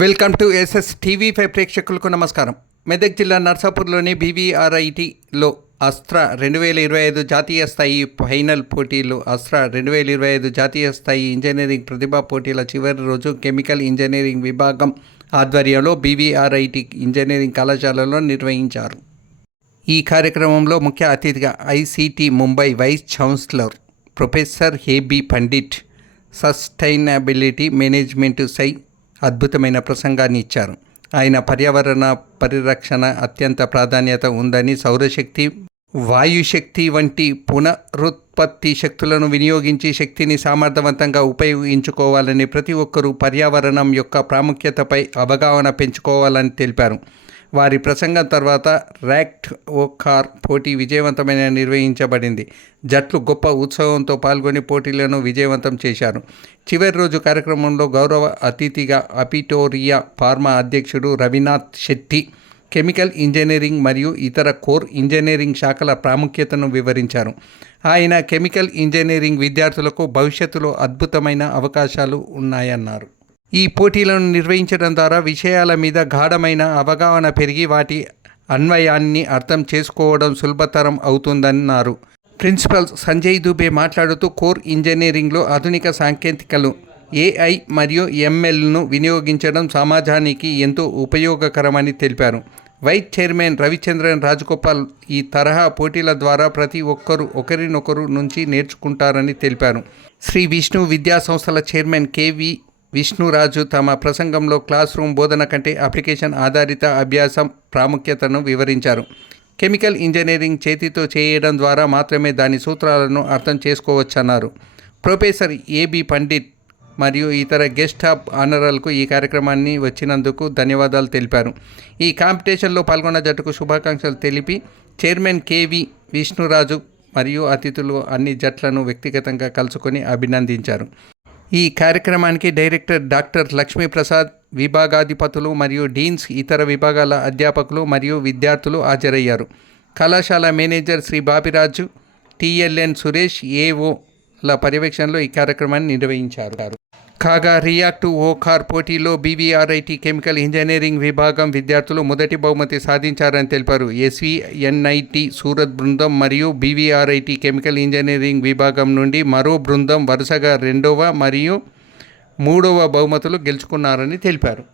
Welcome to SS TV5 ప్రేక్షకులకు నమస్కారం. మెదక్ జిల్లా నర్సాపూర్లోని బీవీఆర్ఐటీలో అస్త్రా 2025 జాతీయ స్థాయి ఫైనల్ పోటీలు. అస్త్రా 2025 జాతీయ స్థాయి ఇంజనీరింగ్ ప్రతిభా పోటీల చివరి రోజు కెమికల్ ఇంజనీరింగ్ విభాగం ఆధ్వర్యంలో బీవీఆర్ఐటీ ఇంజనీరింగ్ కళాశాలలో నిర్వహించారు. ఈ కార్యక్రమంలో ముఖ్య అతిథిగా ICT Mumbai vice chancellor professor A B Pandit sustainability management సై అద్భుతమైన ప్రసంగాన్ని ఇచ్చారు. ఆయన పర్యావరణ పరిరక్షణ అత్యంత ప్రాధాన్యత ఉందని, సౌరశక్తి, వాయుశక్తి వంటి పునరుత్పత్తి శక్తులను వినియోగించి శక్తిని సమర్థవంతంగా ఉపయోగించుకోవాలని, ప్రతి ఒక్కరూ పర్యావరణం యొక్క ప్రాముఖ్యతపై అవగాహన పెంచుకోవాలని తెలిపారు. వారి ప్రసంగం తర్వాత ర్యాక్ట్ ఓకార్ పోటీ విజయవంతమైన నిర్వహించబడింది. జట్లు గొప్ప ఉత్సవంతో పాల్గొని పోటీలను విజయవంతం చేశారు. చివరి రోజు కార్యక్రమంలో గౌరవ అతిథిగా అపిటోరియా ఫార్మా అధ్యక్షుడు రవినాథ్ శెట్టి కెమికల్ ఇంజనీరింగ్ మరియు ఇతర కోర్ ఇంజనీరింగ్ శాఖల ప్రాముఖ్యతను వివరించారు. ఆయన కెమికల్ ఇంజనీరింగ్ విద్యార్థులకు భవిష్యత్తులో అద్భుతమైన అవకాశాలు ఉన్నాయన్నారు. ఈ పోటీలను నిర్వహించడం ద్వారా విషయాల మీద గాఢమైన అవగాహన పెరిగి వాటి అన్వయాన్ని అర్థం చేసుకోవడం సులభతరం అవుతుందన్నారు. ప్రిన్సిపల్ సంజయ్ దుబే మాట్లాడుతూ కోర్ ఇంజనీరింగ్లో ఆధునిక సాంకేతికలు ఏఐ మరియు ఎంఎల్ను వినియోగించడం సమాజానికి ఎంతో ఉపయోగకరమని తెలిపారు. వైస్ చైర్మన్ రవిచంద్రన్ రాజగోపాల్ ఈ తరహా పోటీల ద్వారా ప్రతి ఒక్కరూ ఒకరినొకరు నుంచి నేర్చుకుంటారని తెలిపారు. శ్రీ విష్ణు విద్యా సంస్థల చైర్మన్ కేవి విష్ణురాజు తమ ప్రసంగంలో క్లాస్ రూమ్ బోధన కంటే అప్లికేషన్ ఆధారిత అభ్యాసం ప్రాముఖ్యతను వివరించారు. కెమికల్ ఇంజనీరింగ్ చేతితో చేయడం ద్వారా మాత్రమే దాని సూత్రాలను అర్థం చేసుకోవచ్చన్నారు. ప్రొఫెసర్ ఏబీ పండిట్ మరియు ఇతర గెస్ట్ ఆఫ్ ఆనరర్లకు ఈ కార్యక్రమాన్ని వచ్చినందుకు ధన్యవాదాలు తెలిపారు. ఈ కాంపిటీషన్లో పాల్గొన్న జట్టుకు శుభాకాంక్షలు తెలిపి చైర్మన్ కేవి విష్ణురాజు మరియు అతిథులు అన్ని జట్లను వ్యక్తిగతంగా కలుసుకొని అభినందించారు. ఈ కార్యక్రమానికి డైరెక్టర్ డాక్టర్ లక్ష్మీప్రసాద్, విభాగాధిపతులు మరియు డీన్స్, ఇతర విభాగాల అధ్యాపకులు మరియు విద్యార్థులు హాజరయ్యారు. కళాశాల మేనేజర్ శ్రీ బాపిరాజు, టిఎల్ఎన్ సురేష్, ఏఓల పర్యవేక్షణలో ఈ కార్యక్రమాన్ని నిర్వహించారు. కాగా రియాక్ట్ ఓకార్ పోటీలో బీవీఆర్ఐటీ కెమికల్ ఇంజనీరింగ్ విభాగం విద్యార్థులు మొదటి బహుమతి సాధించారని తెలిపారు. ఎస్వీఎన్ఐటీ సూరత్ బృందం మరియు బీవీఆర్ఐటీ కెమికల్ ఇంజనీరింగ్ విభాగం నుండి మరో బృందం వరుసగా 2వ మరియు 3వ బహుమతులు గెలుచుకున్నారని తెలిపారు.